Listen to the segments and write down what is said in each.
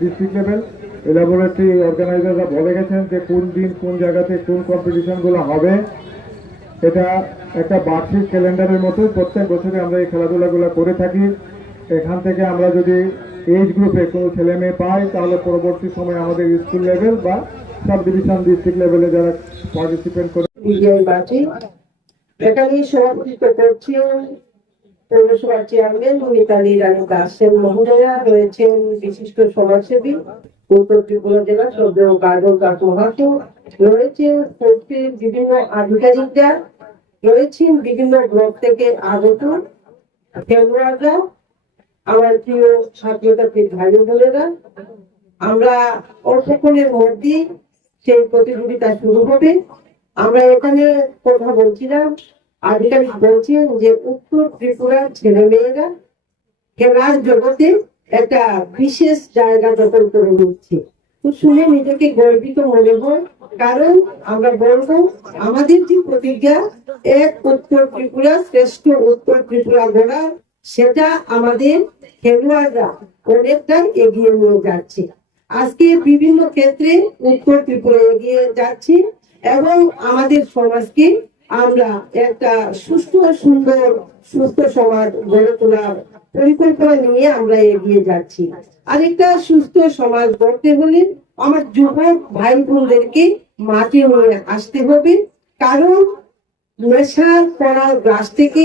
District level এলাবোরেটরি অর্গানাইজাররা বলে গেছেন যে কোন দিন কোন জায়গাতে কোন কম্পিটিশনগুলো হবে। এটা একটা বার্ষিক ক্যালেন্ডারের মতো প্রত্যেক বছরে আমরা এই খেলাধুলাগুলো করে থাকি। এখান থেকে আমরা যদি এজ গ্রুপে কোনো ছেলে মেয়ে পাই তাহলে পরবর্তী সময় আমাদের স্কুল লেভেল বা সাব ডিভিশন ডিস্ট্রিক্ট লেভেলে যারা পার্টিসিপেট করে এখানে সভাপতিত্ব করছেন পৌরসভার চেয়ারম্যান মিতালি রানী দাসেন মহোদয়া, রয়েছেন বিশিষ্ট সমাজসেবী উত্তর ত্রিপুরা জেলা শ্রদ্ধেয় গার্ডন দাস মাহাতো, রয়েছেন বিভিন্ন আধিকারিকরা, রয়েছেন বিভিন্ন ব্লক থেকে আগত খেলোয়াড়রা, আমার প্রিয় ছাত্রছাত্রী ভাই বোনেরা। আমরা অল্পক্ষণের মধ্যে সেই প্রতিযোগিতা শুরু হবে। আমরা এখানে কথা বলছিলাম, আধিকারিক বলছেন যে উত্তর ত্রিপুরার ছেলে মেয়েরা খেলার জগতে একটা বিশেষ জায়গা দখল করে নিচ্ছে। তো শুনে নিজেকে গর্বিত মনে হয়, কারণ আমরা বলবো আমাদের যে প্রতিজ্ঞা এক উত্তর ত্রিপুরা শ্রেষ্ঠ উত্তর ত্রিপুরা গড়া, সেটা আমাদের খেলোয়াড়রা অনেকটাই এগিয়ে নিয়ে যাচ্ছে। আজকে বিভিন্ন ক্ষেত্রে উত্তর ত্রিপুরা এগিয়ে যাচ্ছে এবং আমাদের সমাজকে আমরা একটা সুস্থ সুন্দর সুস্থ সমাজ গড়ে তোলার পরিকল্পনা নিয়ে আমরা এগিয়ে যাচ্ছি। আরেকটা সুস্থ সমাজ গড়তে হলে আমার যুবক ভাই বোনদেরকে মাঠে নিয়ে আসতে হবে, কারণ নেশা করার গ্রাস থেকে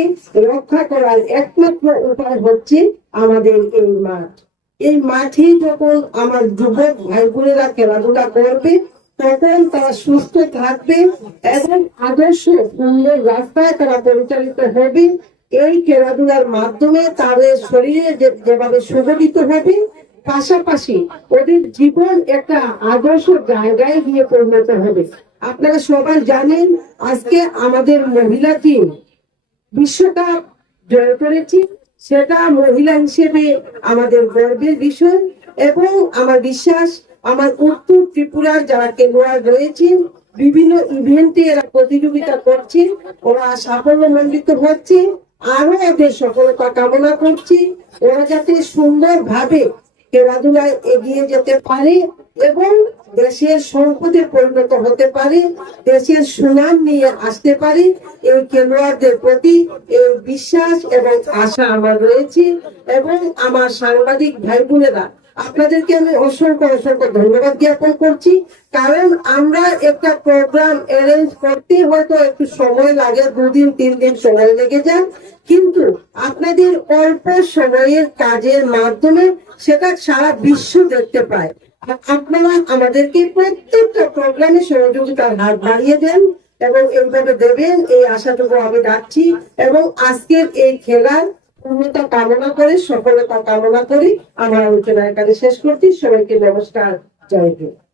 রক্ষা করার একমাত্র উপায় হচ্ছে আমাদের এই মাঠ। এই মাঠে যখন আমার যুবক ভাই বোনেরা খেলাধুলা করবে তখন তারা সুস্থ থাকবে এবং আদর্শ সুন্দর রাস্তায় তারা পরিচালিত হবে। এই খেলাধুলার মাধ্যমে তাদের শরীরে যেভাবে সুগঠিত হবে, পাশাপাশি ওদের জীবন একটা আদর্শ জায়গায় গিয়ে পরিণত হবে। আপনারা সবাই জানেন আজকে আমাদের মহিলা টিম বিশ্বকাপ জয় করেছে, সেটা মহিলা হিসেবে আমাদের গর্বের বিষয় এবং আমার বিশ্বাস আমার উত্তর ত্রিপুরার যারা খেলোয়াড় রয়েছেন বিভিন্ন ইভেন্টে এরা প্রতিযোগিতা করছে, ওরা সাফল্যমণ্ডিত হচ্ছে। আরো এদের সফলতা কামনা করছি, ওরা যাতে সুন্দরভাবে খেলাধুলায় এগিয়ে যেতে পারে এবং দেশের সম্পদে পরিণত হতে পারে, দেশের সুনাম নিয়ে আসতে পারে। এই খেলোয়াড়দের প্রতি এই বিশ্বাস এবং আশা আমার রয়েছে। এবং আমার সাংবাদিক ভাই বোনেরা, আপনাদেরকে আমি অসংখ্য অসংখ্য ধন্যবাদ জ্ঞাপন করছি, কারণ আমরা একটা প্রোগ্রাম অ্যারেঞ্জ করতে হয়তো একটু সময় লাগে, 2 দিন 3 দিন সময় লেগে যায়, কিন্তু আপনাদের অল্প সময়ের কাজের মাধ্যমে সেটা সারা বিশ্ব দেখতে পায়। আপনারা আমাদেরকে প্রত্যেকটা প্রোগ্রামে সহযোগিতার হাত বাড়িয়ে দেন এবং এইভাবে দেবেন, এই আশাটুকু আমি রাখছি। এবং আজকের এই খেলার পূর্ণতা কামনা করে, সফলতা কামনা করি আমার আলোচনা এখানে শেষ করছি। সবাইকে নমস্কার, জয় হিন্দ।